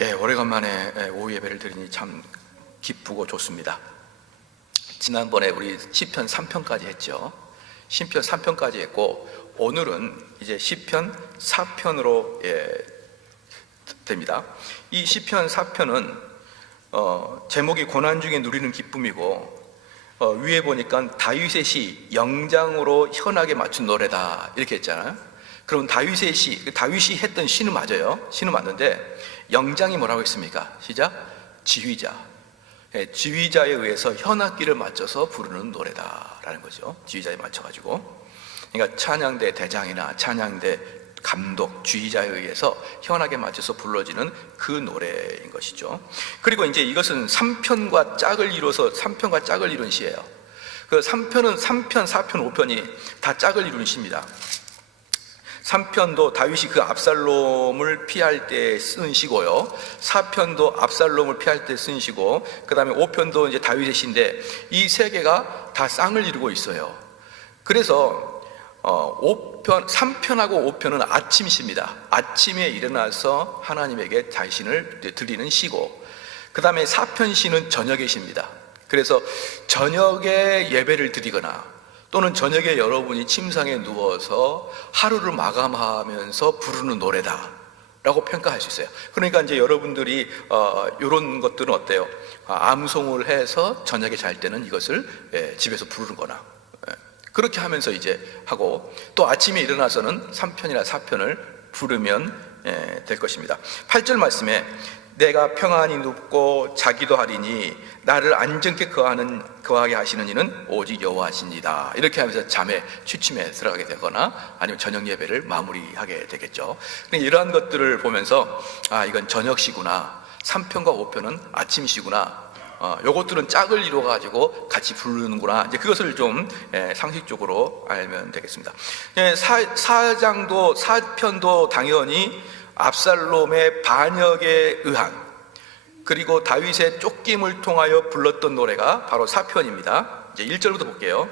오래간만에 오후 예배를 드리니 참 기쁘고 좋습니다. 지난번에 우리 시편 3편까지 했죠. 시편 3편까지 했고, 오늘은 이제 시편 4편으로 됩니다. 이 시편 4편은 제목이 고난 중에 누리는 기쁨이고, 위에 보니까 다윗의 시 영장으로 현악에 맞춘 노래다 이렇게 했잖아요. 그럼 다윗의 시, 다윗이 했던 시는 맞아요. 시는 맞는데 영장이 뭐라고 했습니까? 시작. 지휘자. 지휘자에 의해서 현악기를 맞춰서 부르는 노래다라는 거죠. 지휘자에 맞춰가지고. 그러니까 찬양대 대장이나 찬양대 감독, 지휘자에 의해서 현악에 맞춰서 불러지는 그 노래인 것이죠. 그리고 이제 이것은 3편과 짝을 이룬 시예요. 그 3편은 3편, 4편, 5편이 다 짝을 이룬 시입니다. 3편도 다윗이 그 압살롬을 피할 때 쓴 시고요. 4편도 압살롬을 피할 때 쓴 시고, 그 다음에 5편도 이제 다윗의 시인데, 이 세 개가 다 쌍을 이루고 있어요. 그래서 3편하고 5편은 아침 시입니다. 아침에 일어나서 하나님에게 자신을 드리는 시고, 그 다음에 4편 시는 저녁의 시입니다. 그래서 저녁에 예배를 드리거나 또는 저녁에 여러분이 침상에 누워서 하루를 마감하면서 부르는 노래다 라고 평가할 수 있어요. 그러니까 이제 여러분들이 이런 것들은 어때요? 암송을 해서 저녁에 잘 때는 이것을 집에서 부르는 거나 그렇게 하면서 이제 하고, 또 아침에 일어나서는 3편이나 4편을 부르면 될 것입니다. 8절 말씀에 내가 평안히 눕고 자기도 하리니 나를 안전케 거하게 하시는 이는 오직 여호와시니이다. 이렇게 하면서 잠에 취침에 들어가게 되거나 아니면 저녁 예배를 마무리하게 되겠죠. 이러한 것들을 보면서 이건 저녁시구나, 3편과 5편은 아침시구나, 요것들은 짝을 이루어 가지고 같이 부르는구나, 이제 그것을 좀 상식적으로 알면 되겠습니다. 4편도 당연히 압살롬의 반역에 의한, 그리고 다윗의 쫓김을 통하여 불렀던 노래가 바로 4편입니다. 이제 1절부터 볼게요.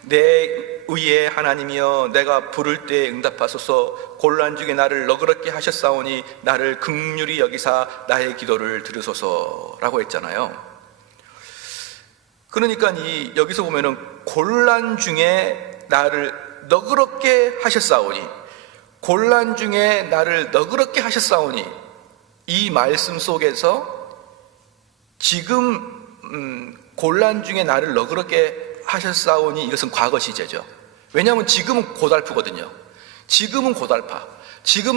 내 의의 하나님이여 내가 부를 때 응답하소서. 곤란 중에 나를 너그럽게 하셨사오니 나를 긍휼히 여기사 나의 기도를 들으소서라고 했잖아요. 그러니까 여기서 보면은 곤란 중에 나를 너그럽게 하셨사오니, 곤란 중에 나를 너그럽게 하셨사오니, 이 말씀 속에서 지금 곤란 중에 나를 너그럽게 하셨사오니, 이것은 과거 시제죠. 왜냐하면 지금은 고달프거든요. 지금은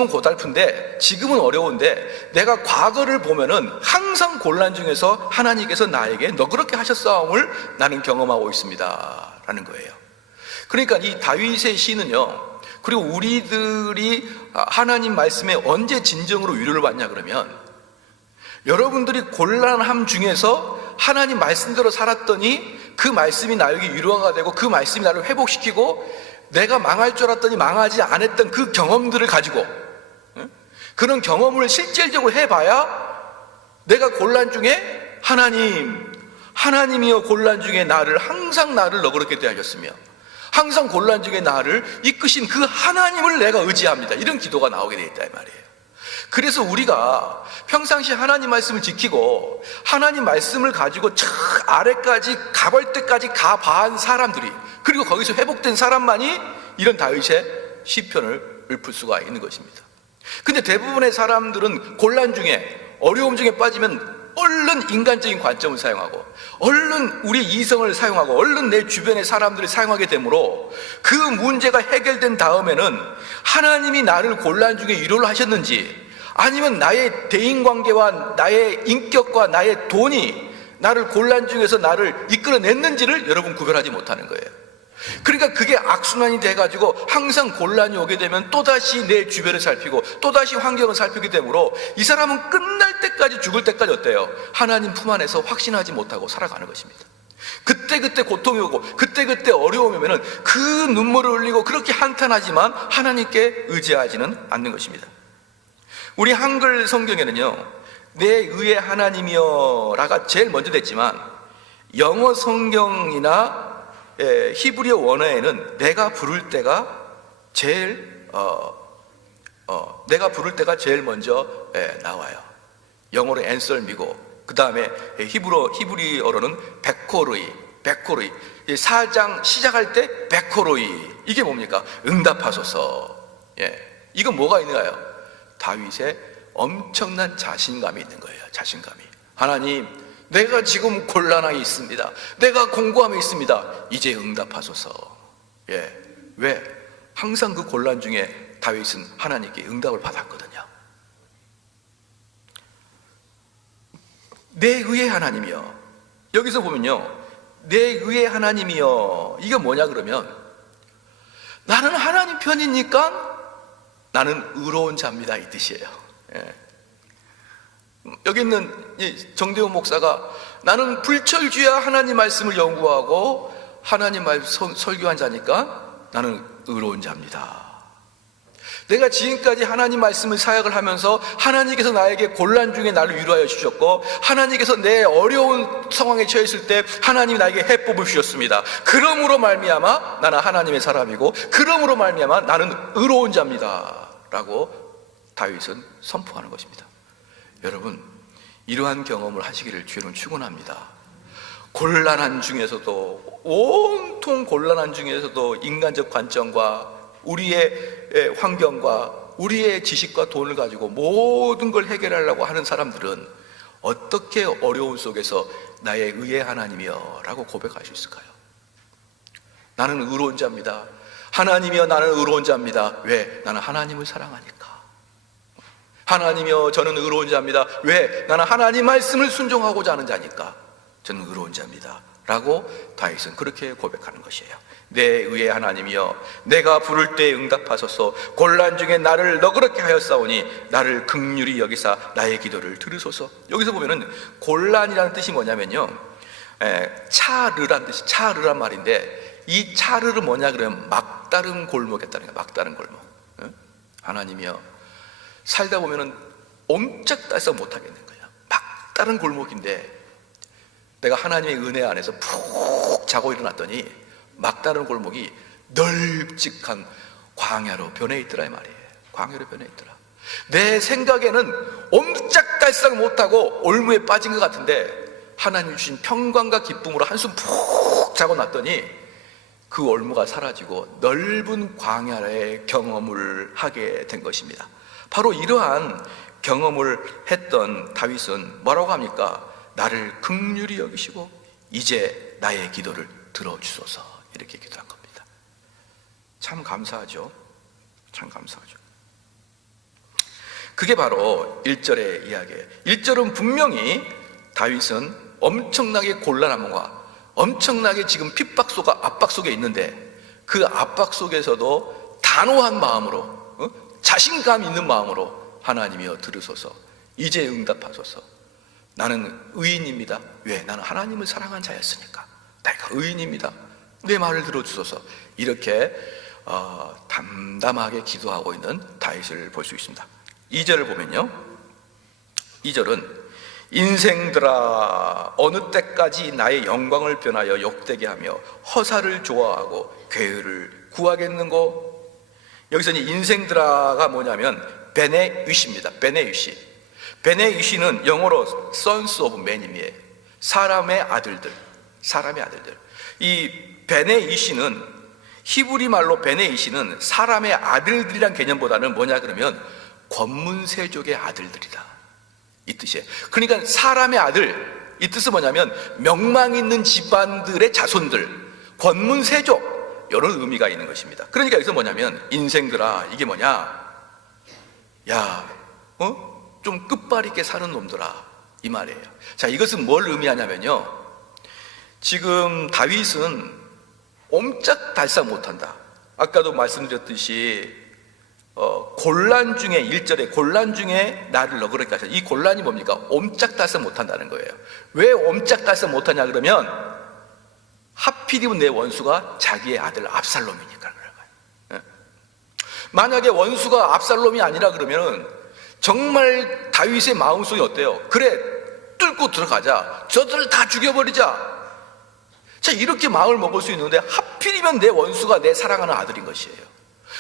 고달픈데, 지금은 어려운데, 내가 과거를 보면은 항상 곤란 중에서 하나님께서 나에게 너그럽게 하셨사옴을 나는 경험하고 있습니다 라는 거예요. 그러니까 이 다윗의 시는요, 그리고 우리들이 하나님 말씀에 언제 진정으로 위로를 받냐 그러면, 여러분들이 곤란함 중에서 하나님 말씀대로 살았더니 그 말씀이 나에게 위로가 되고 그 말씀이 나를 회복시키고, 내가 망할 줄 알았더니 망하지 않았던 그 경험들을 가지고, 그런 경험을 실질적으로 해봐야 내가 곤란 중에 하나님이여 곤란 중에 항상 나를 너그럽게 대하셨으며 항상 곤란 중에 나를 이끄신 그 하나님을 내가 의지합니다, 이런 기도가 나오게 되어 있다 이 말이에요. 그래서 우리가 평상시 하나님 말씀을 지키고 하나님 말씀을 가지고 저 아래까지 가볼 때까지 가봐한 사람들이, 그리고 거기서 회복된 사람만이 이런 다윗의 시편을 읊을 수가 있는 것입니다. 근데 대부분의 사람들은 곤란 중에, 어려움 중에 빠지면 얼른 인간적인 관점을 사용하고, 얼른 우리 이성을 사용하고, 얼른 내 주변의 사람들을 사용하게 되므로 그 문제가 해결된 다음에는 하나님이 나를 곤란 중에 위로를 하셨는지, 아니면 나의 대인관계와 나의 인격과 나의 돈이 나를 곤란 중에서 나를 이끌어냈는지를 여러분 구별하지 못하는 거예요. 그러니까 그게 악순환이 돼가지고 항상 곤란이 오게 되면 또다시 내 주변을 살피고 또다시 환경을 살피게 되므로 이 사람은 끝날 때까지, 죽을 때까지 어때요? 하나님 품 안에서 확신하지 못하고 살아가는 것입니다. 그때그때 고통이 오고 그때그때 어려움이 오면은 그 눈물을 흘리고 그렇게 한탄하지만 하나님께 의지하지는 않는 것입니다. 우리 한글 성경에는요, 내 의의 하나님이여 라가 제일 먼저 됐지만, 영어 성경이나 히브리어 원어에는 내가 부를 때가 제일 내가 부를 때가 제일 먼저 나와요. 영어로 answer미고, 그 다음에 히브리어로는 베코로이. 4장 시작할 때 베코로이. 이게 뭡니까? 응답하소서. 이건 뭐가 있는가요? 다윗의 엄청난 자신감이 있는 거예요. 자신감이. 하나님, 내가 지금 곤란하게 있습니다. 내가 공고함에 있습니다. 이제 응답하소서. 왜? 항상 그 곤란 중에 다윗은 하나님께 응답을 받았거든요. 내 의의 하나님이여. 여기서 보면요, 내 의의 하나님이여, 이게 뭐냐 그러면, 나는 하나님 편이니까 나는 의로운 자입니다, 이 뜻이에요. 여기 있는 정대훈 목사가 나는 불철주야 하나님 말씀을 연구하고 하나님 말씀 설교한 자니까 나는 의로운 자입니다. 내가 지금까지 하나님 말씀을 사역을 하면서 하나님께서 나에게 곤란 중에 나를 위로하여 주셨고, 하나님께서 내 어려운 상황에 처했을 때 하나님이 나에게 해법을 주셨습니다. 그러므로 말미암아 나는 하나님의 사람이고, 그러므로 말미암아 나는 의로운 자입니다 라고 다윗은 선포하는 것입니다. 여러분, 이러한 경험을 하시기를 주는 축원합니다. 곤란한 중에서도, 온통 곤란한 중에서도 인간적 관점과 우리의 환경과 우리의 지식과 돈을 가지고 모든 걸 해결하려고 하는 사람들은 어떻게 어려움 속에서 나의 의의 하나님이여 라고 고백할 수 있을까요? 나는 의로운 자입니다. 하나님이여, 나는 의로운 자입니다. 왜? 나는 하나님을 사랑하니까. 하나님이여, 저는 의로운 자입니다. 왜? 나는 하나님 말씀을 순종하고자 하는 자니까 저는 의로운 자입니다 라고 다윗은 그렇게 고백하는 것이에요. 내 의의 하나님이여, 내가 부를 때 응답하소서. 곤란 중에 나를 너그럽게 하였사오니 나를 긍휼히 여기사 나의 기도를 들으소서. 여기서 보면은 곤란이라는 뜻이 뭐냐면요, 차르란 뜻이, 차르란 말인데, 이 차르는 뭐냐 그러면 막다른 골목이었다는 거예요. 막다른 골목. 하나님이여, 살다 보면은 옴짝달싹 못하겠는 거예요. 막다른 골목인데 내가 하나님의 은혜 안에서 푹 자고 일어났더니 막다른 골목이 널찍한 광야로 변해 있더라 이 말이에요. 광야로 변해 있더라. 내 생각에는 옴짝달싹 못하고 올무에 빠진 것 같은데 하나님 주신 평강과 기쁨으로 한숨 푹 자고 났더니 그 올무가 사라지고 넓은 광야의 경험을 하게 된 것입니다. 바로 이러한 경험을 했던 다윗은 뭐라고 합니까? 나를 긍휼히 여기시고 이제 나의 기도를 들어주소서, 이렇게 기도한 겁니다. 참 감사하죠. 참 감사하죠. 그게 바로 1절의 이야기예요. 1절은 분명히 다윗은 엄청나게 곤란함과 엄청나게 지금 핍박 속과 압박 속에 있는데, 그 압박 속에서도 단호한 마음으로, 자신감 있는 마음으로 하나님이여 들으소서, 이제 응답하소서. 나는 의인입니다. 왜? 나는 하나님을 사랑한 자였으니까. 내가 의인입니다. 내 말을 들어주소서. 이렇게 담담하게 기도하고 있는 다윗을 볼 수 있습니다. 2절을 보면요, 2절은 인생들아 어느 때까지 나의 영광을 변하여 욕되게 하며 허사를 좋아하고 괴를 구하겠는고. 여기서 인생들아가 뭐냐면 베네윗입니다. 베네윗은 영어로 sons of man이에요. 사람의 아들들. 이 베네윗은 히브리 말로 베네윗은 사람의 아들들이란 개념보다는 뭐냐 그러면 권문세족의 아들들이다, 이 뜻이에요. 그러니까 사람의 아들, 이 뜻은 뭐냐면 명망 있는 집안들의 자손들, 권문세족, 이런 의미가 있는 것입니다. 그러니까 여기서 뭐냐면 인생들아, 이게 뭐냐, 야, 좀 끝발 있게 사는 놈들아, 이 말이에요. 자, 이것은 뭘 의미하냐면요, 지금 다윗은 옴짝달싹 못한다. 아까도 말씀드렸듯이 곤란 중에, 1절에 곤란 중에 나를 너그럽게 하셔. 이 곤란이 뭡니까? 옴짝달싹 못한다는 거예요. 왜 옴짝달싹 못하냐 그러면 하필이면 내 원수가 자기의 아들 압살롬이니까 그런 거예요. 만약에 원수가 압살롬이 아니라 그러면 정말 다윗의 마음속이 어때요? 그래, 뚫고 들어가자, 저들을 다 죽여버리자. 자, 이렇게 마음을 먹을 수 있는데 하필이면 내 원수가 내 사랑하는 아들인 것이에요.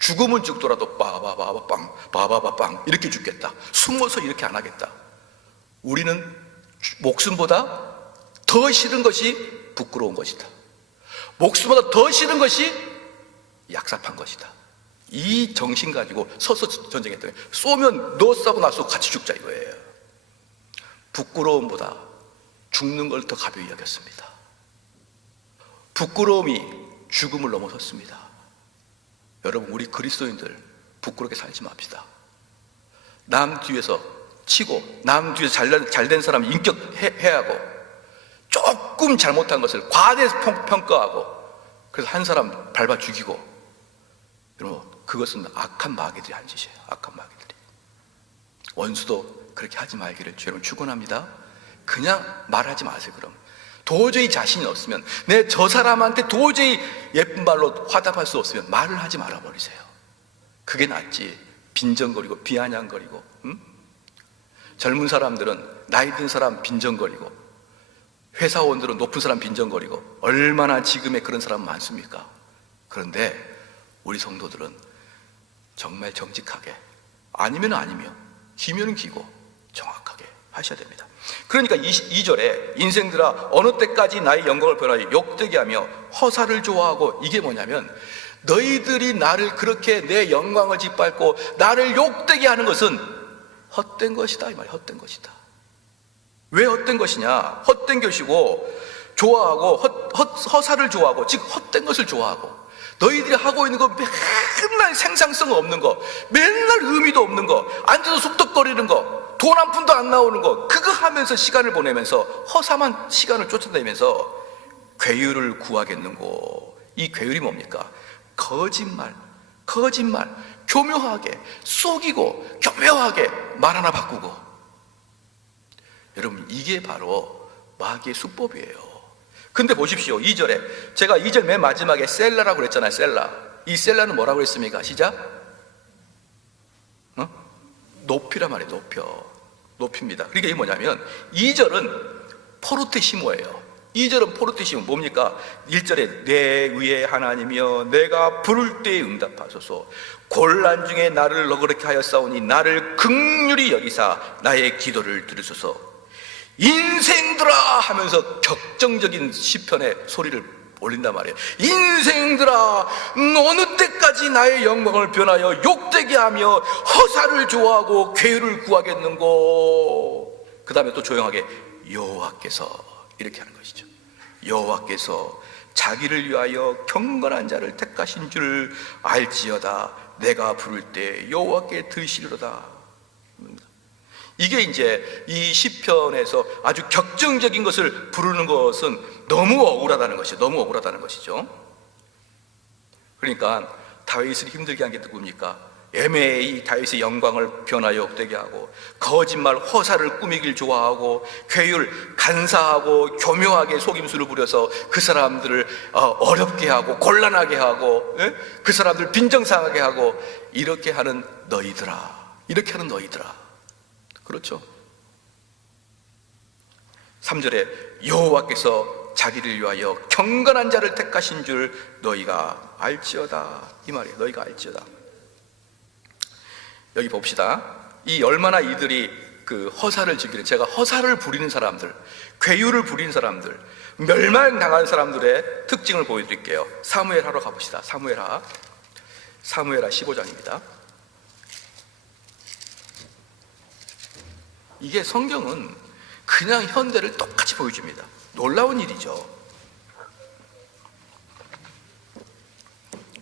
죽으면 죽더라도 빠바바바빵 바바바빵 이렇게 죽겠다. 숨어서 이렇게 안 하겠다. 우리는 목숨보다 더 싫은 것이 부끄러운 것이다. 목숨보다 더 싫은 것이 약삭한 것이다. 이 정신 가지고 서서 전쟁했더니 쏘면 너 쏘고 나 쏘고 같이 죽자 이거예요. 부끄러움보다 죽는 걸 더 가벼이 여겼습니다. 부끄러움이 죽음을 넘어섰습니다. 여러분, 우리 그리스도인들 부끄럽게 살지 맙시다. 남 뒤에서 치고 남 뒤에서 잘된 사람 인격해하고 조금 잘못한 것을 과대해서 평가하고 그래서 한 사람 밟아 죽이고, 여러분, 그것은 악한 마귀들이 한 짓이에요. 악한 마귀들이. 원수도 그렇게 하지 말기를 주여러분 축원합니다. 그냥 말하지 마세요. 그럼 도저히 자신이 없으면, 내 저 사람한테 도저히 예쁜 말로 화답할 수 없으면 말을 하지 말아버리세요. 그게 낫지 빈정거리고 비아냥거리고, 젊은 사람들은 나이 든 사람 빈정거리고, 회사원들은 높은 사람 빈정거리고, 얼마나 지금의 그런 사람 많습니까? 그런데 우리 성도들은 정말 정직하게, 아니면 기면은 기고 정확하게 하셔야 됩니다. 그러니까 2절에 인생들아 어느 때까지 나의 영광을 변하여 욕되게 하며 허사를 좋아하고, 이게 뭐냐면 너희들이 나를 그렇게 내 영광을 짓밟고 나를 욕되게 하는 것은 헛된 것이다 이 말이야. 헛된 것이다. 왜 헛된 것이냐? 헛된 것이고, 좋아하고 허사를 좋아하고, 즉 헛된 것을 좋아하고, 너희들이 하고 있는 거 맨날 생산성 없는 거, 맨날 의미도 없는 거, 앉아서 속덕거리는 거, 돈 한 푼도 안 나오는 거, 그거 하면서 시간을 보내면서 허사만 시간을 쫓아다니면서 괴율을 구하겠는고. 이 괴율이 뭡니까? 거짓말, 교묘하게 속이고 교묘하게 말 하나 바꾸고. 여러분, 이게 바로 마귀의 수법이에요. 근데 보십시오. 2절에 제가 2절 맨 마지막에 셀라라고 그랬잖아요. 셀라. 이 셀라는 뭐라고 그랬습니까? 시작. 높이란 말이에요. 높입니다. 그러니까 이게 뭐냐면 2절은 포르테시모예요. 2절은 포르테시모 뭡니까? 1절에 내 위에 하나님이여 내가 부를 때에 응답하소서, 곤란 중에 나를 너그럽게 하였사오니 나를 긍휼히 여기사 나의 기도를 들으소서. 인생들아 하면서 격정적인 시편의 소리를 올린단 말이에요. 인생들아 어느 때까지 나의 영광을 변하여 욕되게 하며 허사를 좋아하고 괴를 구하겠는고. 그 다음에 또 조용하게 여호와께서 이렇게 하는 것이죠. 여호와께서 자기를 위하여 경건한 자를 택하신 줄 알지어다. 내가 부를 때 여호와께 들으시리로다. 이게 이제 이 시편에서 아주 격정적인 것을 부르는 것은 너무 억울하다는 것이죠. 너무 억울하다는 것이죠. 그러니까 다윗을 힘들게 한 게 누굽니까? 애매히 다윗의 영광을 변하여 욕되게 하고, 거짓말 허사를 꾸미길 좋아하고, 괴율 간사하고 교묘하게 속임수를 부려서 그 사람들을 어렵게 하고 곤란하게 하고, 그 사람들 빈정상하게 하고, 이렇게 하는 너희들아, 이렇게 하는 너희들아. 그렇죠. 3절에 여호와께서 자기를 위하여 경건한 자를 택하신 줄 너희가 알지어다 이 말이에요. 너희가 알지어다. 여기 봅시다. 이 얼마나 이들이 그 허사를 즐기는, 제가 허사를 부리는 사람들, 괴유를 부리는 사람들, 멸망당한 사람들의 특징을 보여드릴게요. 사무엘하러 가봅시다. 사무엘하 15장입니다. 이게 성경은 그냥 현대를 똑같이 보여줍니다. 놀라운 일이죠.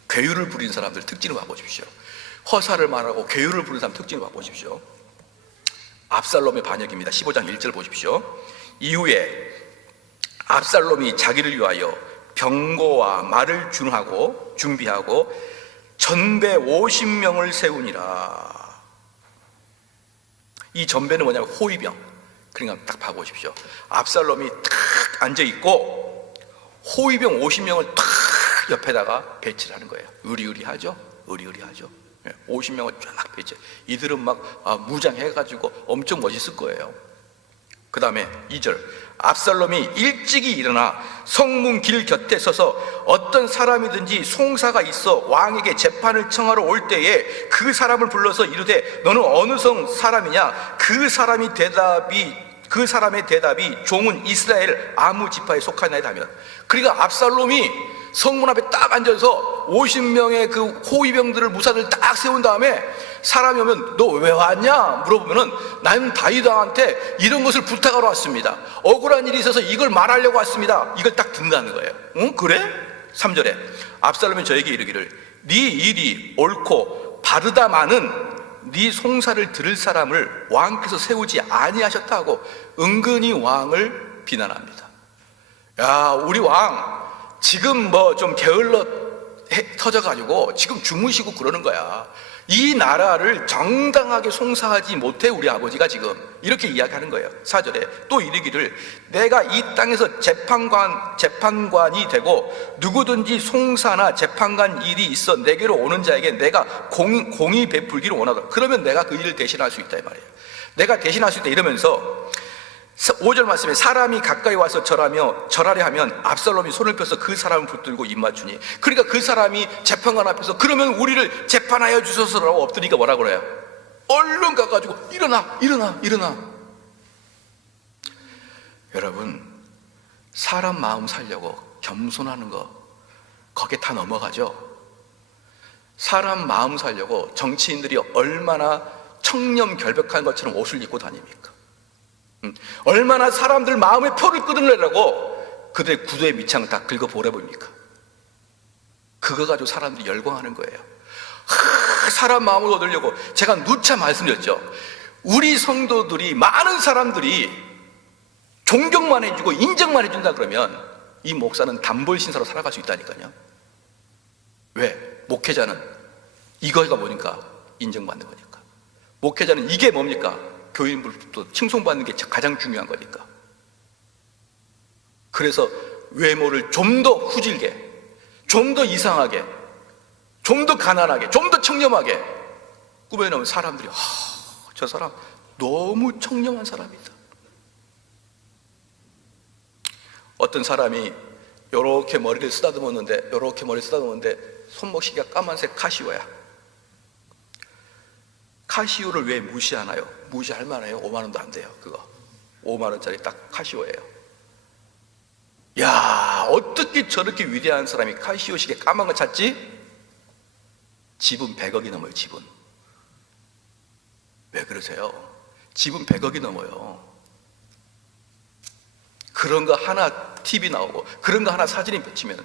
괴유를 부리는 사람들 특징을 봐보십시오. 허사를 말하고 괴유를 부리는 사람 특징을 봐보십시오. 압살롬의 반역입니다. 15장 1절 보십시오. 이후에 압살롬이 자기를 위하여 병거와 말을 준비하고 전배 50명을 세우니라. 이 전배는 뭐냐면 호위병. 그러니까 딱 봐보십시오. 압살롬이 탁 앉아있고 호위병 50명을 탁 옆에다가 배치를 하는 거예요. 의리의리하죠? 50명을 쫙 배치. 이들은 막 무장해가지고 엄청 멋있을 거예요. 그 다음에 2절, 압살롬이 일찍이 일어나 성문 길 곁에 서서 어떤 사람이든지 송사가 있어 왕에게 재판을 청하러 올 때에 그 사람을 불러서 이르되 너는 어느 성 사람이냐? 그 사람의 대답이 종은 이스라엘 아무 지파에 속하나이다 하면, 그러니까 압살롬이 성문 앞에 딱 앉아서 50명의 그 호위병들을, 무사들 딱 세운 다음에 사람이 오면 너 왜 왔냐 물어보면은 나는 다윗 왕한테 이런 것을 부탁하러 왔습니다, 억울한 일이 있어서 이걸 말하려고 왔습니다, 이걸 딱 듣는다는 거예요. 응? 그래? 3절에 압살롬이 저에게 이르기를 네 일이 옳고 바르다마는 네 송사를 들을 사람을 왕께서 세우지 아니하셨다 하고 은근히 왕을 비난합니다. 야, 우리 왕 지금 뭐 좀 게을러 터져가지고 지금 주무시고 그러는 거야. 이 나라를 정당하게 송사하지 못해 우리 아버지가 지금, 이렇게 이야기하는 거예요. 4절에 또 이르기를 내가 이 땅에서 재판관이 되고 누구든지 송사나 재판관 일이 있어 내게로 오는 자에게 내가 공의 베풀기를 원하다. 그러면 내가 그 일을 대신할 수 있다 이 말이에요. 내가 대신할 수 있다 이러면서 5절 말씀에 사람이 가까이 와서 절하려 하면 압살롬이 손을 펴서 그 사람을 붙들고 입맞추니, 그러니까 그 사람이 재판관 앞에서 그러면 우리를 재판하여 주소서라고 엎드리니까 뭐라 그래요? 얼른 가가지고 일어나. 여러분, 사람 마음 살려고 겸손하는 거 거기에 다 넘어가죠. 사람 마음 살려고 정치인들이 얼마나 청렴결백한 것처럼 옷을 입고 다닙니까? 얼마나 사람들 마음의 표를 끊으려고 그들의 구두의 밑창을 다 긁어버려봅니까? 그거 가지고 사람들이 열광하는 거예요. 사람 마음을 얻으려고. 제가 누차 말씀드렸죠. 우리 성도들이, 많은 사람들이 존경만 해주고 인정만 해준다 그러면 이 목사는 단벌신사로 살아갈 수 있다니까요. 왜? 목회자는 이거가 뭐니까? 인정받는 거니까. 목회자는 이게 뭡니까? 교인으로부터 칭송받는 게 가장 중요한 거니까. 그래서 외모를 좀 더 후질게, 좀 더 이상하게, 좀 더 가난하게, 좀 더 청렴하게 꾸며놓으면 사람들이 저 사람 너무 청렴한 사람이다. 어떤 사람이 요렇게 머리를 쓰다듬었는데 손목시계가 까만색 카시오야. 카시오를 왜 무시하나요? 무시할 만해요? 5만 원도 안 돼요. 그거 5만 원짜리 딱 카시오예요. 야, 어떻게 저렇게 위대한 사람이 카시오 시계 까만 거 찾지? 집은 100억이 넘어요. 집은. 왜 그러세요? 집은 100억이 넘어요. 그런 거 하나 TV 나오고 그런 거 하나 사진이 비치면,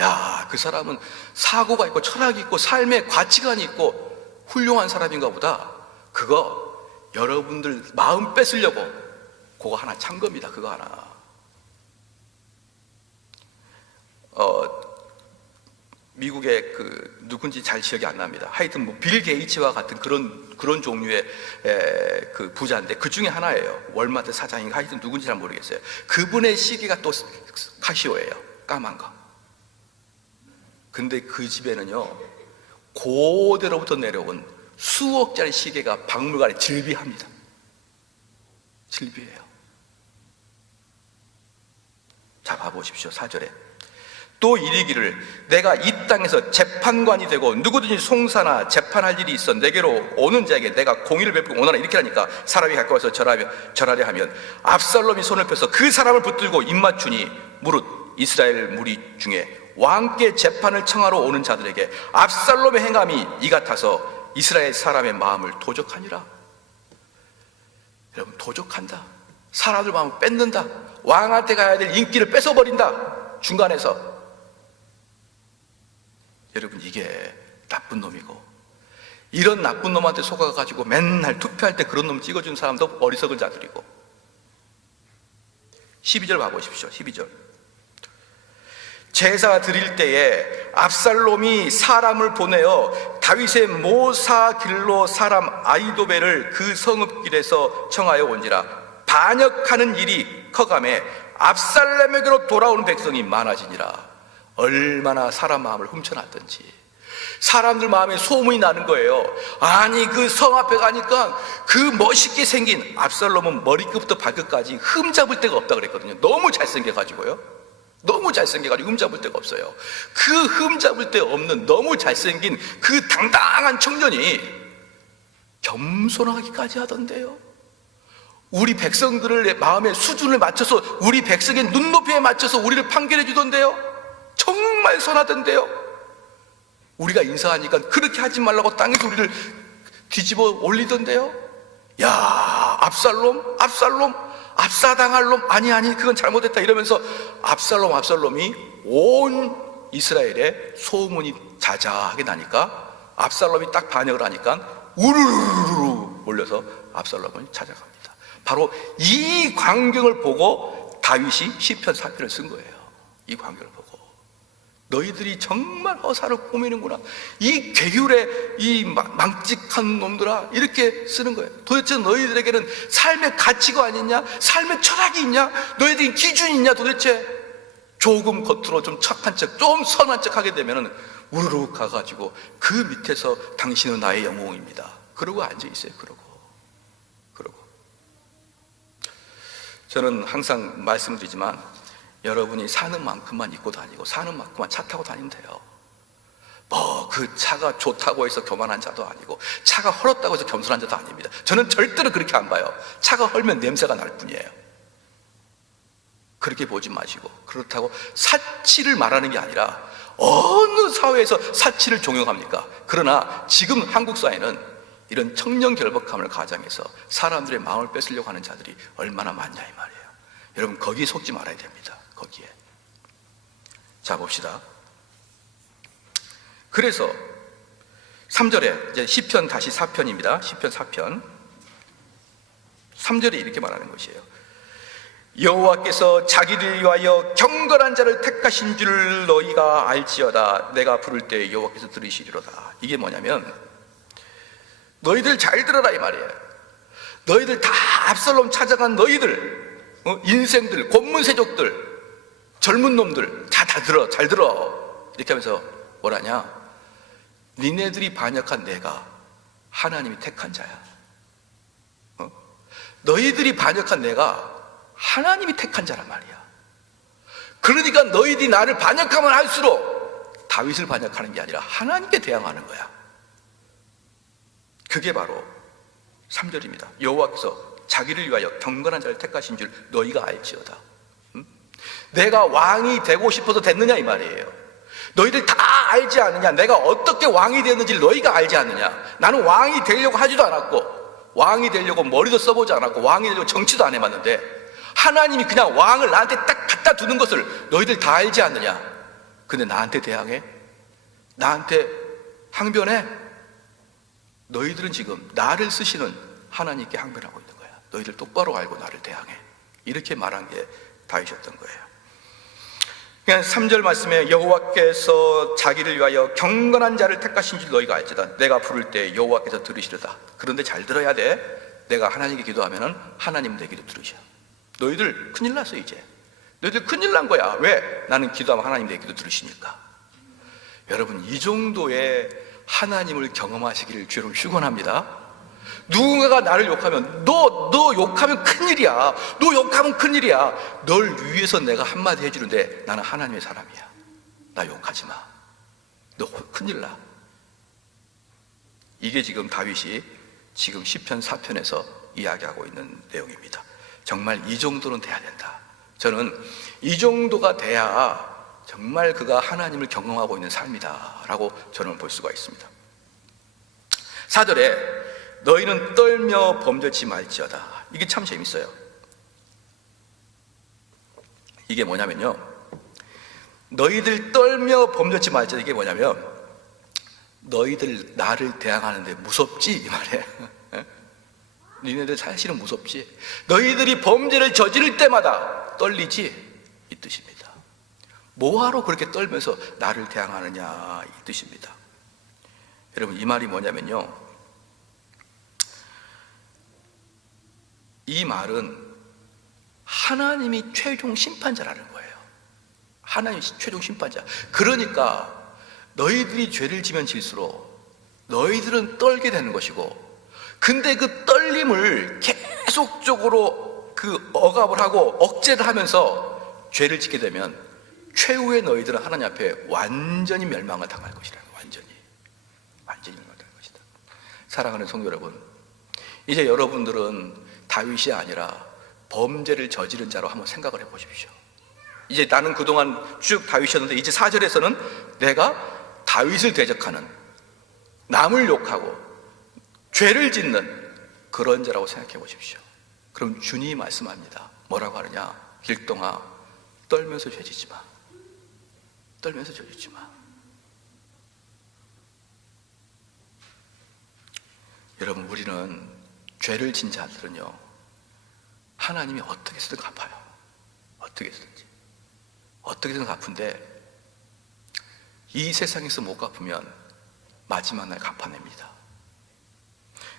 야, 그 사람은 사고가 있고 철학이 있고 삶의 가치관이 있고 훌륭한 사람인가 보다. 그거 여러분들 마음 뺏으려고 그거 하나 찬 겁니다. 그거 하나. 미국의 그 누군지 잘 기억이 안 납니다. 하여튼 뭐 빌 게이츠와 같은 그런 종류의 그 부자인데 그 중에 하나예요. 월마트 사장인가 하여튼 누군지 잘 모르겠어요. 그분의 시계가 또 카시오예요. 까만 거. 근데 그 집에는요, 고대로부터 내려온 수억짜리 시계가 박물관에 질비합니다. 질비해요. 자, 봐보십시오. 4절에 또 이르기를 내가 이 땅에서 재판관이 되고 누구든지 송사나 재판할 일이 있어 내게로 오는 자에게 내가 공의를 베풀고 원하나, 이렇게 하니까 사람이 가까워서 절하려 하면 압살롬이 손을 펴서 그 사람을 붙들고 입맞추니 무릇 이스라엘 무리 중에 왕께 재판을 청하러 오는 자들에게 압살롬의 행함이 이 같아서 이스라엘 사람의 마음을 도적하니라. 여러분, 도적한다. 사람들 마음을 뺏는다. 왕한테 가야 될 인기를 뺏어버린다. 중간에서. 여러분, 이게 나쁜 놈이고, 이런 나쁜 놈한테 속아가지고 맨날 투표할 때 그런 놈 찍어준 사람도 어리석은 자들이고. 12절 봐보십시오. 12절. 제사 드릴 때에 압살롬이 사람을 보내어 다윗의 모사 길로 사람 아히도벨을 그 성읍길에서 청하여 온지라. 반역하는 일이 커가매 압살롬에게로 돌아오는 백성이 많아지니라. 얼마나 사람 마음을 훔쳐놨던지. 사람들 마음에 소문이 나는 거예요. 아니, 그 성 앞에 가니까 그 멋있게 생긴 압살롬은 머리끝부터 발끝까지 흠잡을 데가 없다 그랬거든요. 너무 잘생겨가지고요. 너무 잘생겨가지고 흠잡을 데가 없어요. 그 흠잡을 데 없는 너무 잘생긴 그 당당한 청년이 겸손하기까지 하던데요. 우리 백성들의 마음의 수준을 맞춰서, 우리 백성의 눈높이에 맞춰서 우리를 판결해 주던데요. 정말 선하던데요. 우리가 인사하니까 그렇게 하지 말라고 땅에서 우리를 뒤집어 올리던데요. 야, 압살롬, 압사당할 놈, 아니 그건 잘못했다 이러면서 압살롬이 온 이스라엘에 소문이 자자하게 나니까, 압살롬이 딱 반역을 하니까 우르르르 몰려서 압살롬을 찾아갑니다. 바로 이 광경을 보고 다윗이 시편 4편을 쓴 거예요. 이 광경을 보고 너희들이 정말 허사를 꾸미는구나, 이 괴율의 이 망직한 놈들아, 이렇게 쓰는 거예요. 도대체 너희들에게는 삶의 가치가 있냐, 삶의 철학이 있냐, 너희들이 기준이 있냐. 도대체 조금 겉으로 좀 착한 척, 좀 선한 척 하게 되면은 우르르 가가지고 그 밑에서 당신은 나의 영웅입니다 그러고 앉아있어요. 그러고 저는 항상 말씀드리지만, 여러분이 사는 만큼만 입고 다니고 사는 만큼만 차 타고 다니면 돼요. 뭐 그 차가 좋다고 해서 교만한 자도 아니고 차가 헐었다고 해서 겸손한 자도 아닙니다. 저는 절대로 그렇게 안 봐요. 차가 헐면 냄새가 날 뿐이에요. 그렇게 보지 마시고, 그렇다고 사치를 말하는 게 아니라, 어느 사회에서 사치를 종용합니까? 그러나 지금 한국 사회는 이런 청년 결박함을 가장해서 사람들의 마음을 뺏으려고 하는 자들이 얼마나 많냐 이 말이에요. 여러분, 거기에 속지 말아야 됩니다. 거기에. 자, 봅시다. 그래서 3절에 이제 시편 다시 4편입니다. 시편 4편 3절에 이렇게 말하는 것이에요. 여호와께서 자기를 위하여 경건한 자를 택하신 줄 너희가 알지어다. 내가 부를 때 여호와께서 들으시리로다. 이게 뭐냐면, 너희들 잘 들어라 이 말이에요. 너희들 다 압살롬 찾아간 너희들, 인생들, 곤문세족들, 젊은 놈들 다 들어, 잘 들어. 이렇게 하면서 뭐라냐, 니네들이 반역한 내가 하나님이 택한 자야. 너희들이 반역한 내가 하나님이 택한 자란 말이야. 그러니까 너희들이 나를 반역하면 할수록 다윗을 반역하는 게 아니라 하나님께 대항하는 거야. 그게 바로 3절입니다. 여호와께서 자기를 위하여 경건한 자를 택하신 줄 너희가 알지어다. 내가 왕이 되고 싶어서 됐느냐 이 말이에요. 너희들 다 알지 않느냐? 내가 어떻게 왕이 되었는지를 너희가 알지 않느냐? 나는 왕이 되려고 하지도 않았고, 왕이 되려고 머리도 써보지 않았고, 왕이 되려고 정치도 안 해봤는데, 하나님이 그냥 왕을 나한테 딱 갖다 두는 것을 너희들 다 알지 않느냐? 근데 나한테 대항해? 나한테 항변해? 너희들은 지금 나를 쓰시는 하나님께 항변하고 있는 거야. 너희들 똑바로 알고 나를 대항해. 이렇게 말한 게 다윗이었던 거예요. 그냥 3절 말씀에 여호와께서 자기를 위하여 경건한 자를 택하신 줄 너희가 알지다. 내가 부를 때 여호와께서 들으시리다. 그런데 잘 들어야 돼. 내가 하나님께 기도하면은 하나님 내 기도 들으셔. 너희들 큰일 났어 이제. 너희들 큰일 난 거야. 왜? 나는 기도하면 하나님 내 기도 들으시니까. 여러분, 이 정도의 하나님을 경험하시기를 주로 축원합니다. 누군가가 나를 욕하면 너 욕하면 큰일이야. 너 욕하면 큰일이야. 널 위해서 내가 한마디 해주는데 나는 하나님의 사람이야. 나 욕하지 마. 너 큰일 나. 이게 지금 다윗이 지금 시편 4편에서 이야기하고 있는 내용입니다. 정말 이 정도는 돼야 된다. 저는 이 정도가 돼야 정말 그가 하나님을 경험하고 있는 삶이다 라고 저는 볼 수가 있습니다. 4절에 너희는 떨며 범죄치 말지어다. 이게 참 재밌어요. 이게 뭐냐면요, 너희들 떨며 범죄치 말지어다. 이게 뭐냐면, 너희들 나를 대항하는데 무섭지 이 말이에요. 니네들 사실은 무섭지. 너희들이 범죄를 저지를 때마다 떨리지 이 뜻입니다. 뭐하러 그렇게 떨면서 나를 대항하느냐 이 뜻입니다. 여러분, 이 말이 뭐냐면요, 이 말은 하나님이 최종 심판자라는 거예요. 하나님이 최종 심판자. 그러니까 너희들이 죄를 지면 질수록 너희들은 떨게 되는 것이고, 근데 그 떨림을 계속적으로 그 억압을 하고 억제를 하면서 죄를 짓게 되면 최후의 너희들은 하나님 앞에 완전히 멸망을 당할 것이라는, 완전히 멸망을 당할 것이다. 사랑하는 성도 여러분, 이제 여러분들은 다윗이 아니라 범죄를 저지른 자로 한번 생각을 해보십시오. 이제 나는 그동안 쭉 다윗이었는데 이제 4절에서는 내가 다윗을 대적하는, 남을 욕하고 죄를 짓는 그런 자라고 생각해 보십시오. 그럼 주님이 말씀합니다. 뭐라고 하느냐? 길동아, 떨면서 죄 짓지 마. 떨면서 죄 짓지 마. 여러분, 우리는 죄를 진 자들은요, 하나님이 어떻게 해서든 갚아요. 어떻게 해서든지. 어떻게 해서든 갚은데 이 세상에서 못 갚으면 마지막 날 갚아냅니다.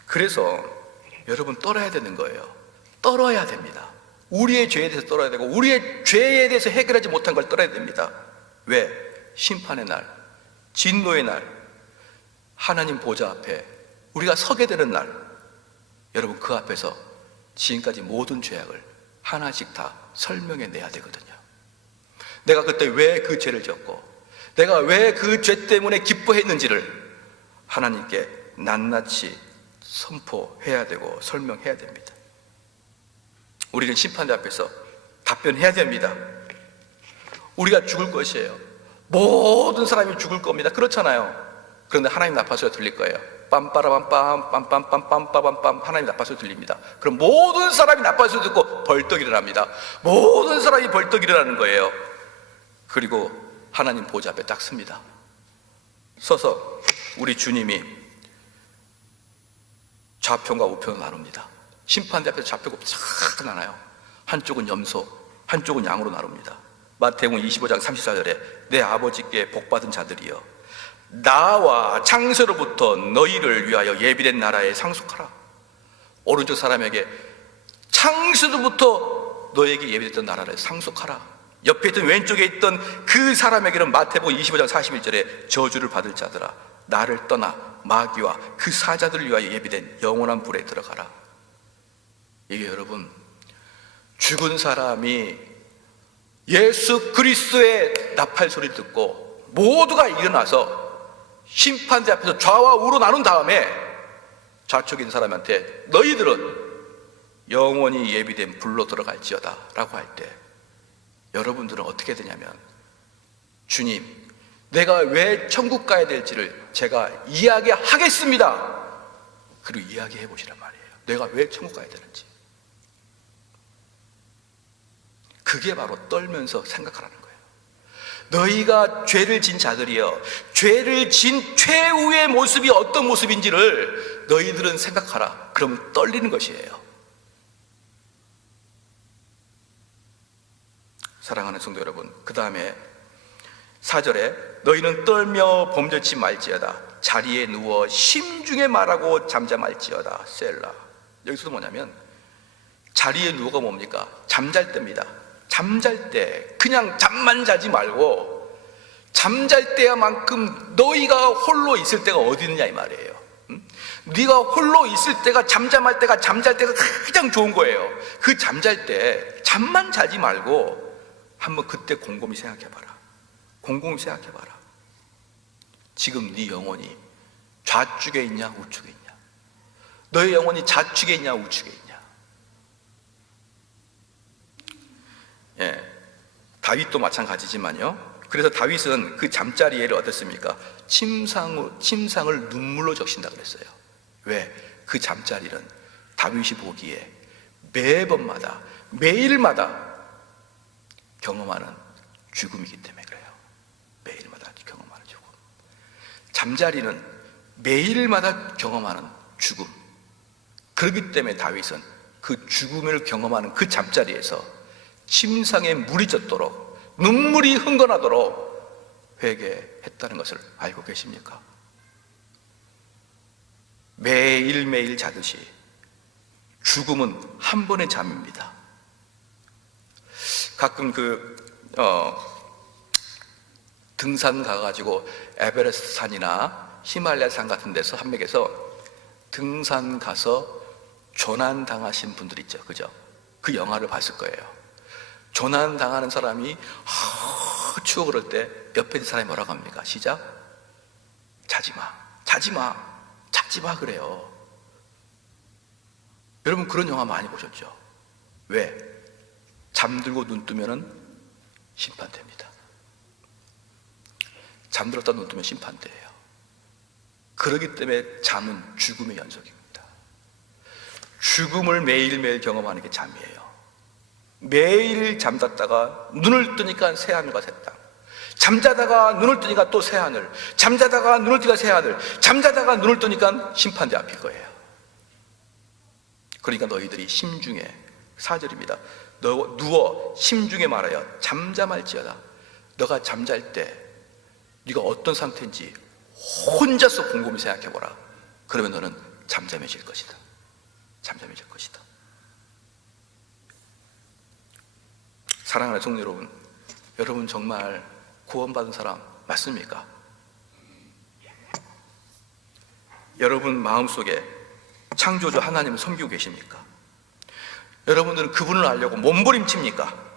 그래서 여러분, 떨어야 되는 거예요. 떨어야 됩니다. 우리의 죄에 대해서 떨어야 되고, 우리의 죄에 대해서 해결하지 못한 걸 떨어야 됩니다. 왜? 심판의 날, 진노의 날, 하나님 보좌 앞에 우리가 서게 되는 날, 여러분, 그 앞에서 지금까지 모든 죄악을 하나씩 다 설명해 내야 되거든요. 내가 그때 왜 그 죄를 지었고, 내가 왜 그 죄 때문에 기뻐했는지를 하나님께 낱낱이 선포해야 되고 설명해야 됩니다. 우리는 심판대 앞에서 답변해야 됩니다. 우리가 죽을 것이에요. 모든 사람이 죽을 겁니다. 그렇잖아요. 그런데 하나님 나팔소리가 들릴 거예요. 빰빠라밤빰 빰빰빰빰빰빰빰, 하나님 나팔소리 들립니다. 그럼 모든 사람이 나팔소리 듣고 벌떡 일어납니다. 모든 사람이 벌떡 일어나는 거예요. 그리고 하나님 보좌 앞에 딱 섭니다. 서서 우리 주님이 좌편과 우편을 나눕니다. 심판대 앞에서 좌표가 쫙 나눠요. 한쪽은 염소, 한쪽은 양으로 나눕니다. 마태복음 25장 34절에 내 아버지께 복받은 자들이여, 나와 창세로부터 너희를 위하여 예비된 나라에 상속하라. 오른쪽 사람에게 창세로부터 너에게 예비됐던 나라를 상속하라. 옆에 있던 왼쪽에 있던 그 사람에게는 마태복음 25장 41절에 저주를 받을 자들아, 나를 떠나 마귀와 그 사자들을 위하여 예비된 영원한 불에 들어가라. 이게 여러분, 죽은 사람이 예수 그리스도의 나팔 소리를 듣고 모두가 일어나서 심판대 앞에서 좌와 우로 나눈 다음에 좌측에 있는 사람한테 너희들은 영원히 예비된 불로 들어갈지어다 라고 할 때, 여러분들은 어떻게 되냐면, 주님, 내가 왜 천국 가야 될지를 제가 이야기하겠습니다. 그리고 이야기해 보시란 말이에요. 내가 왜 천국 가야 되는지. 그게 바로 떨면서 생각하라는 거예요. 너희가 죄를 진 자들이여, 죄를 진 최후의 모습이 어떤 모습인지를 너희들은 생각하라. 그러면 떨리는 것이에요. 사랑하는 성도 여러분, 그 다음에 4절에 너희는 떨며 범죄치 말지어다. 자리에 누워 심중에 말하고 잠잠할지어다. 셀라. 여기서도 뭐냐면, 자리에 누워가 뭡니까? 잠잘 때입니다. 잠잘 때 그냥 잠만 자지 말고, 잠잘 때야만큼 너희가 홀로 있을 때가 어디 있느냐 이 말이에요. 네가 홀로 있을 때가, 잠잠할 때가, 잠잘 때가 가장 좋은 거예요. 그 잠잘 때 잠만 자지 말고 한번 그때 곰곰이 생각해봐라. 곰곰이 생각해봐라. 지금 네 영혼이 좌측에 있냐 우측에 있냐? 너의 영혼이 좌측에 있냐 우측에 있냐? 예, 다윗도 마찬가지지만요. 그래서 다윗은 그 잠자리에를 어땠습니까? 침상을 눈물로 적신다 그랬어요. 왜? 그 잠자리는 다윗이 보기에 매번마다, 매일마다 경험하는 죽음이기 때문에 그래요. 매일마다 경험하는 죽음. 잠자리는 매일마다 경험하는 죽음. 그렇기 때문에 다윗은 그 죽음을 경험하는 그 잠자리에서 침상에 물이 젖도록, 눈물이 흥건하도록 회개했다는 것을 알고 계십니까? 매일매일 자듯이 죽음은 한 번의 잠입니다. 등산 가가지고 에베레스트 산이나 히말라야 산 같은 데서 산맥에서 등산 가서 조난 당하신 분들 있죠, 그죠? 그 영화를 봤을 거예요. 조난 당하는 사람이 추워 그럴 때 옆에 있는 사람이 뭐라고 합니까? 시작. 자지마, 자지마, 자지마 그래요. 여러분 그런 영화 많이 보셨죠? 왜? 잠들고 눈 뜨면은 심판됩니다. 잠들었다 눈 뜨면 심판돼요. 그렇기 때문에 잠은 죽음의 연속입니다. 죽음을 매일매일 경험하는 게 잠이에요. 매일 잠잤다가 눈을 뜨니까 새하늘과 새 땅, 잠자다가 눈을 뜨니까 또 새하늘, 잠자다가 눈을 뜨니까 새하늘, 잠자다가 눈을 뜨니까 심판대 앞일 거예요. 그러니까 너희들이 심중에, 4절입니다. 너 누워 심중에 말하여 잠잠할지어다. 너가 잠잘 때 네가 어떤 상태인지 혼자서 곰곰이 생각해보라. 그러면 너는 잠잠해질 것이다. 잠잠해질 것이다. 사랑하는 성도 여러분, 여러분 정말 구원받은 사람 맞습니까? 여러분 마음속에 창조주 하나님을 섬기고 계십니까? 여러분들은 그분을 알려고 몸부림칩니까?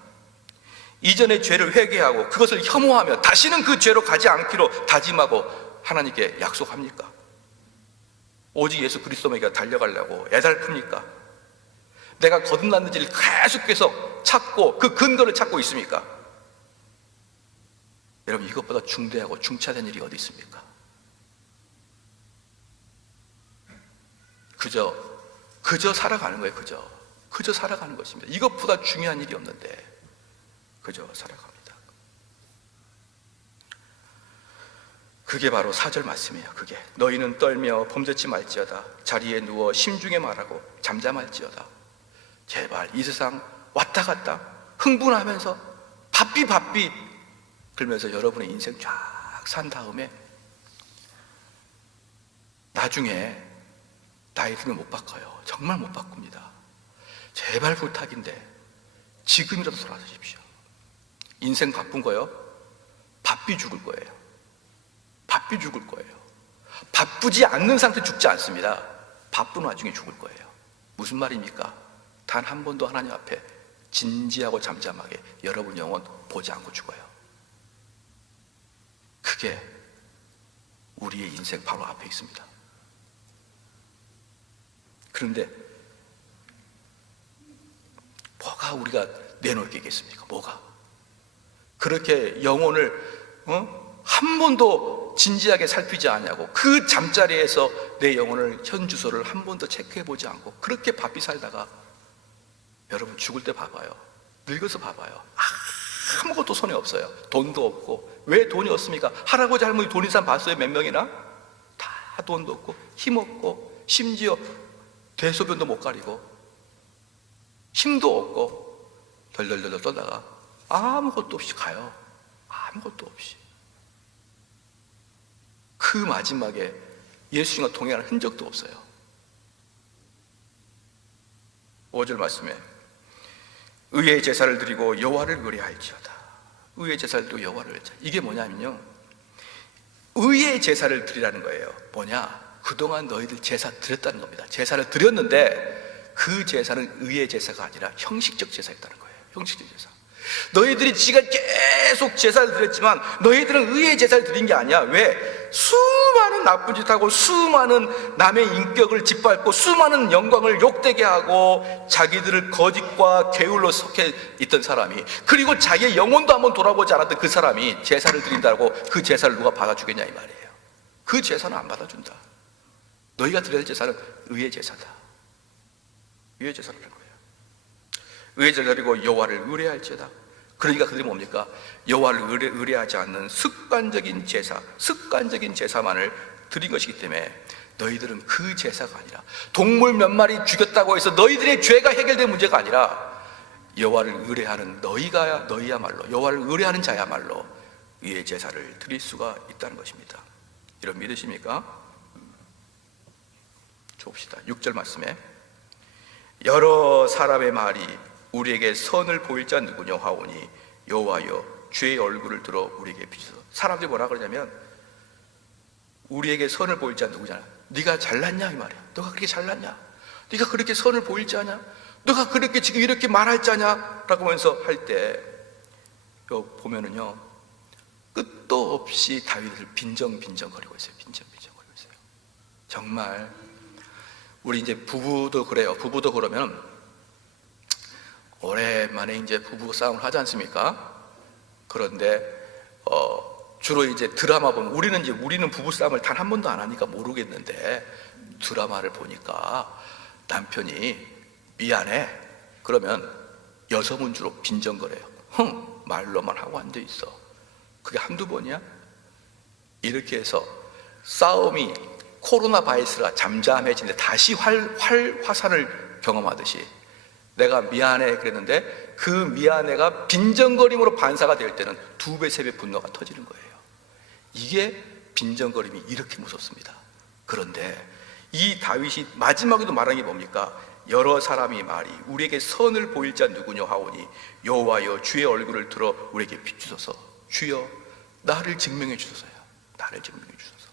이전의 죄를 회개하고 그것을 혐오하며 다시는 그 죄로 가지 않기로 다짐하고 하나님께 약속합니까? 오직 예수 그리스도에게 달려가려고 애달픕니까? 내가 거듭났는 지를 계속해서 찾고 그 근거를 찾고 있습니까? 여러분 이것보다 중대하고 중차된 일이 어디 있습니까? 그저 살아가는 거예요. 그저 살아가는 것입니다. 이것보다 중요한 일이 없는데 그저 살아갑니다. 그게 바로 4절 말씀이에요. 그게 너희는 떨며 범죄치 말지어다. 자리에 누워 심중에 말하고 잠잠할지어다. 제발 이 세상 왔다 갔다 흥분하면서 바삐 그러면서 여러분의 인생 쫙 산 다음에 나중에 나이 들면 못 바꿔요. 정말 못 바꿉니다. 제발 부탁인데 지금이라도 돌아서십시오. 인생 바쁜 거요? 바삐 죽을 거예요. 바삐 죽을 거예요. 바쁘지 않는 상태 죽지 않습니다. 바쁜 와중에 죽을 거예요. 무슨 말입니까? 단 한 번도 하나님 앞에 진지하고 잠잠하게 여러분 영혼 보지 않고 죽어요. 그게 우리의 인생 바로 앞에 있습니다. 그런데 뭐가 우리가 내놓을 게 있겠습니까? 뭐가? 그렇게 영혼을 한 번도 진지하게 살피지 않냐고, 그 잠자리에서 내 영혼을 현 주소를 한 번도 체크해 보지 않고 그렇게 바삐 살다가 여러분 죽을 때 봐봐요. 늙어서 봐봐요. 아무것도 손에 없어요. 돈도 없고. 왜 돈이 없습니까? 할아버지 할머니 돈 있는 사람 봤어요? 몇 명이나? 다 돈도 없고 힘없고 심지어 대소변도 못 가리고 힘도 없고 덜덜덜 떠다가 아무것도 없이 가요. 아무것도 없이. 그 마지막에 예수님과 동행하는 흔적도 없어요. 5절 말씀에 의의 제사를 드리고 여호와를 의뢰할지어다. 의의 제사를 드리고 여호와를 의뢰할지어다. 이게 뭐냐면요, 의의 제사를 드리라는 거예요. 뭐냐? 그동안 너희들 제사 드렸다는 겁니다. 제사를 드렸는데 그 제사는 의의 제사가 아니라 형식적 제사였다는 거예요. 형식적 제사. 너희들이 지가 계속 제사를 드렸지만 너희들은 의의 제사를 드린 게 아니야. 왜? 수많은 나쁜 짓하고 수많은 남의 인격을 짓밟고 수많은 영광을 욕되게 하고 자기들을 거짓과 게을러 속해 있던 사람이, 그리고 자기의 영혼도 한번 돌아보지 않았던 그 사람이 제사를 드린다고 그 제사를 누가 받아주겠냐 이 말이에요. 그 제사는 안 받아준다. 너희가 드려야 할 제사는 의의 제사다. 의의 제사라는 거예요. 의의 제사를 드리고 여호와를 의뢰할지어다. 그러니까 그들이 뭡니까? 여호와를 의뢰하지 않는 습관적인 제사만을 드린 것이기 때문에 너희들은 그 제사가 아니라 동물 몇 마리 죽였다고 해서 너희들의 죄가 해결된 문제가 아니라 여호와를 의뢰하는 너희야말로 여호와를 의뢰하는 자야말로 의의 제사를 드릴 수가 있다는 것입니다. 이런 믿으십니까? 봅시다. 6절 말씀에 여러 사람의 말이 우리에게 선을 보일 자 누구냐 하오니 여호와여 주의 얼굴을 들어 우리에게 비추소서. 사람들이 뭐라 그러냐면 우리에게 선을 보일 자는 누구잖아. 네가 잘났냐 이 말이야. 너가 그렇게 잘났냐? 네가 그렇게 선을 보일 자냐? 너가 그렇게 지금 이렇게 말할 자냐? 라고 하면서 할 때 보면은요 끝도 없이 다윗을 빈정거리고 있어요. 빈정거리고 있어요. 정말 우리 이제 부부도 그래요. 부부도 그러면 오랜만에 이제 부부 싸움을 하지 않습니까? 그런데 주로 이제 드라마 보면 우리는 부부 싸움을 단 한 번도 안 하니까 모르겠는데 드라마를 보니까 남편이 미안해 그러면 여성은 주로 빈정거려요. 말로만 하고 앉아 있어. 그게 한두 번이야? 이렇게 해서 싸움이 코로나 바이러스가 잠잠해지는데 다시 화산을 경험하듯이 내가 미안해 그랬는데 그 미안해가 빈정거림으로 반사가 될 때는 2배, 3배 분노가 터지는 거예요. 이게 빈정거림이 이렇게 무섭습니다. 그런데 이 다윗이 마지막에도 말한 게 뭡니까? 여러 사람이 말이 우리에게 선을 보일 자 누구냐 하오니 여호와여 주의 얼굴을 들어 우리에게 비추소서. 주여 나를 증명해 주소서요. 나를 증명해 주소서.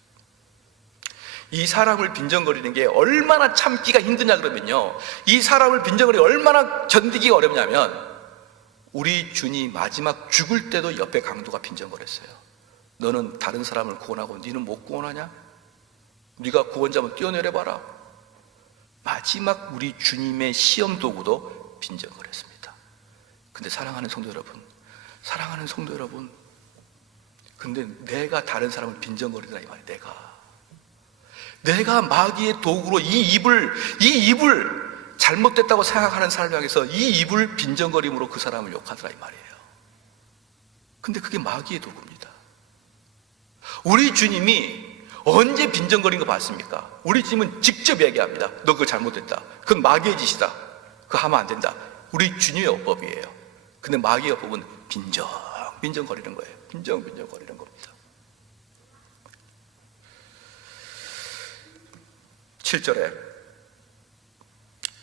이 사람을 빈정거리는 게 얼마나 참기가 힘드냐 그러면요, 이 사람을 빈정거리기 얼마나 견디기가 어렵냐면 우리 주님 마지막 죽을 때도 옆에 강도가 빈정거렸어요. 너는 다른 사람을 구원하고 너는 못 구원하냐? 네가 구원자면 뛰어내려봐라. 마지막 우리 주님의 시험 도구도 빈정거렸습니다. 근데 사랑하는 성도 여러분, 근데 내가 다른 사람을 빈정거리더라 이 말이에요. 내가 마귀의 도구로 이 입을 잘못됐다고 생각하는 사람을 향해서 이 입을 빈정거림으로 그 사람을 욕하더라 이 말이에요. 근데 그게 마귀의 도구입니다. 우리 주님이 언제 빈정거린 거 봤습니까? 우리 주님은 직접 얘기합니다. 너 그거 잘못됐다. 그건 마귀의 짓이다. 그거 하면 안 된다. 우리 주님의 어법이에요. 근데 마귀의 어법은 빈정거리는 거예요. 빈정거리는 겁니다. 7절에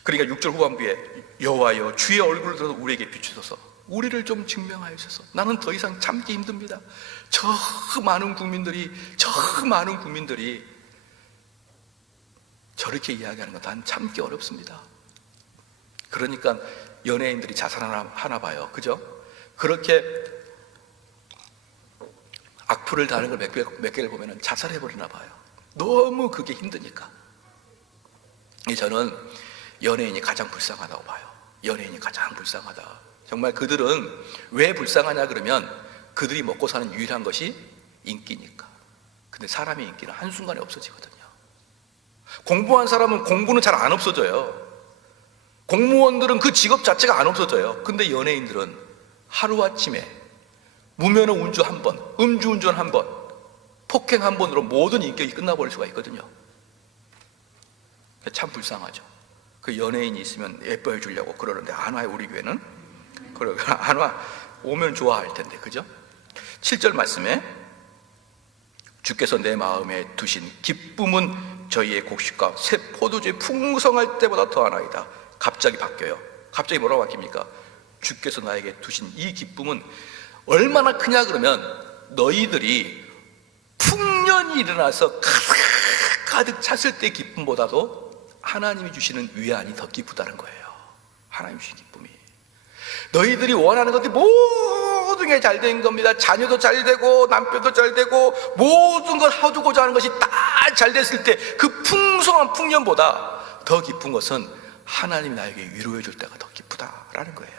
그러니까 6절 후반부에 여호와여 주의 얼굴을 들어서 우리에게 비추소서. 우리를 좀 증명하여주소서. 나는 더 이상 참기 힘듭니다. 저 많은 국민들이 저렇게 이야기하는 거 난 참기 어렵습니다. 그러니까 연예인들이 자살하나 봐요. 그죠? 그렇게 악플을 다는 걸 몇 개를 보면 자살해버리나 봐요. 너무 그게 힘드니까. 저는 연예인이 가장 불쌍하다고 봐요. 연예인이 가장 불쌍하다. 정말 그들은 왜 불쌍하냐 그러면 그들이 먹고 사는 유일한 것이 인기니까. 근데 사람의 인기는 한순간에 없어지거든요. 공부한 사람은 공부는 잘 안 없어져요. 공무원들은 그 직업 자체가 안 없어져요. 근데 연예인들은 하루아침에 무면허 운주 한 번, 음주운전 한 번, 폭행 한 번으로 모든 인격이 끝나버릴 수가 있거든요. 참 불쌍하죠. 그 연예인이 있으면 예뻐해 주려고 그러는데 안 와요. 우리 교회는 안 와. 오면 좋아할 텐데, 그죠? 7절 말씀에 주께서 내 마음에 두신 기쁨은 저희의 곡식과 새 포도주의 풍성할 때보다 더하나이다. 갑자기 바뀌어요. 갑자기 뭐라고 바뀝니까? 주께서 나에게 두신 이 기쁨은 얼마나 크냐 그러면 너희들이 풍년이 일어나서 가득 찼을 때 기쁨보다도 하나님이 주시는 위안이 더 기쁘다는 거예요. 하나님이 주신 기쁨이. 너희들이 원하는 것들이 모든 게 잘 된 겁니다. 자녀도 잘 되고 남편도 잘 되고 모든 걸 하두고자 하는 것이 다 잘 됐을 때 그 풍성한 풍년보다 더 기쁜 것은 하나님이 나에게 위로해 줄 때가 더 기쁘다라는 거예요.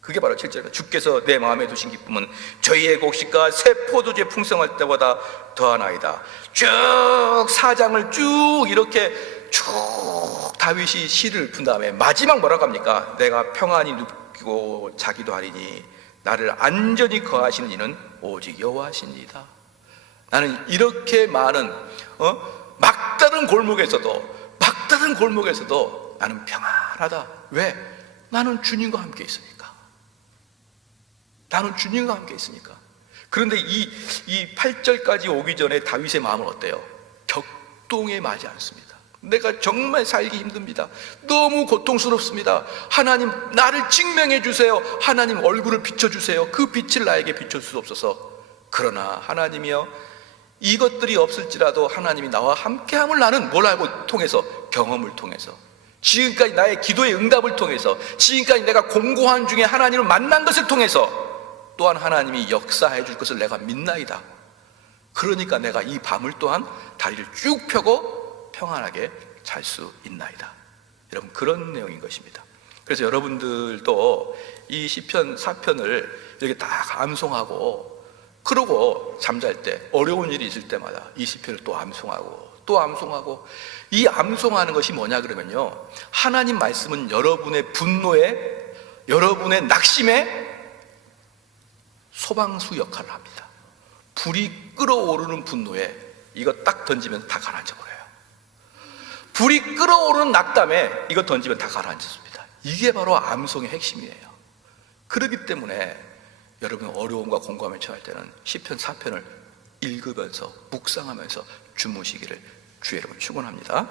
그게 바로 7절. 주께서 내 마음에 두신 기쁨은 저희의 곡식과 새 포도주의 풍성할 때보다 더하나이다. 쭉 사장을 쭉 이렇게 쭉 다윗이 시를 푼 다음에 마지막 뭐라고 합니까? 내가 평안히 눕히고 자기도 하리니 나를 안전히 거하시는 이는 오직 여호와시니이다. 나는 이렇게 많은 막다른 골목에서도 나는 평안하다. 왜? 나는 주님과 함께 있으니까. 그런데 이 8절까지 오기 전에 다윗의 마음은 어때요? 격동에 마지 않습니다. 내가 정말 살기 힘듭니다. 너무 고통스럽습니다. 하나님 나를 증명해 주세요. 하나님 얼굴을 비춰주세요. 그 빛을 나에게 비춰주옵소서. 그러나 하나님이여, 이것들이 없을지라도 하나님이 나와 함께함을 나는 뭘 알고 통해서? 경험을 통해서, 지금까지 나의 기도의 응답을 통해서, 지금까지 내가 공고한 중에 하나님을 만난 것을 통해서 또한 하나님이 역사해 줄 것을 내가 믿나이다. 그러니까 내가 이 밤을 또한 다리를 쭉 펴고 평안하게 잘 수 있나이다. 여러분, 그런 내용인 것입니다. 그래서 여러분들도 이 시편 4편을 이렇게 다 암송하고, 그러고 잠잘 때 어려운 일이 있을 때마다 이 시편을 또 암송하고 또 암송하고, 이 암송하는 것이 뭐냐 그러면요, 하나님 말씀은 여러분의 분노에, 여러분의 낙심에 소방수 역할을 합니다. 불이 끓어오르는 분노에 이거 딱 던지면 다 가라앉아 버려요. 불이 끓어오르는 낙담에 이거 던지면 다 가라앉습니다. 이게 바로 암송의 핵심이에요. 그렇기 때문에 여러분, 어려움과 공감을 처할 때는 시편 4편을 읽으면서 묵상하면서 주무시기를 주의 이름으로 축원합니다.